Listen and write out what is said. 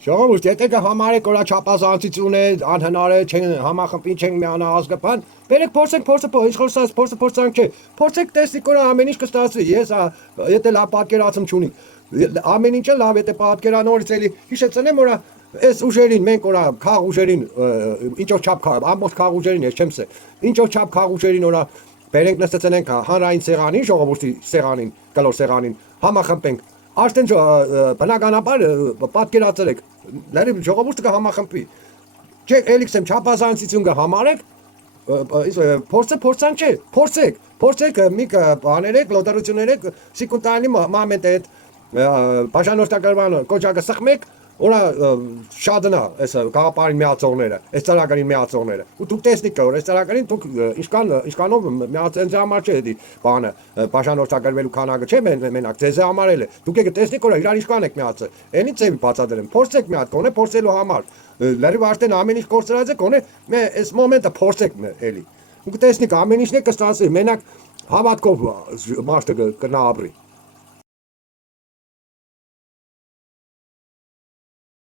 Ժողովուրդ, եթե կհամարեք օրա չափազանցություն է, անհնար է, համախմբին չենք միանա ազգապան, բերեք փորձենք ինչ խոսած, փորձանք չէ, փորձեք տեսնիկ օրա ամեն ինչ կստացվի, ես եթե լավ պատկերացում չունի, ամեն ինչը լավ եթե պատկերանորից էլի հիշեցնեմ օրա այս ուժերին մենք օրա խաղ ուժերին ինչով չափ խաղ ամբողջ խաղ ուժերին ես չեմ սե ինչով չափ խաղ ուժերին օրա բերենք նստեցնենք հանրային սեղանին ժողովրդի սեղանին կլոր սեղանին համախմբենք Արդեն բնականաբար պատկերացրեք, լավ ժողովուրդը կհամախմբվի։ Չէ, էլիքս եմ չափազանցություն կհամարեք, փորձանք չէ, փորձեք մի բաներեք, լոդարություններեք, սիկուտանի մամենտ այդ բաժանորդակարգման կոճակը սխմեք, օրա շադնա այս գաղափարին միացողները, այս ծրագրին միացողները։ Ու դուք տեսնիք որ այս ծրագրին դուք ինչքանով միացած համար չէ դի բանը բաժանորդակարգվելու քանակը չէ մենակ ձեզ համար է։ Դուք եկեք տեսնիք որ իրար ինչքան եք միացել։ Այնից է բացատրեմ։ Փորձեք մի հատ կոնե փորձելու համար։ Լրիվ արդեն ամեն ինչ կորցրած է կոնե այս մոմենտը փորձեք էլի։ Դուք տեսնիք ամեն ինչն է կստացվի մենակ հավատքով մարդը կնա ապրի։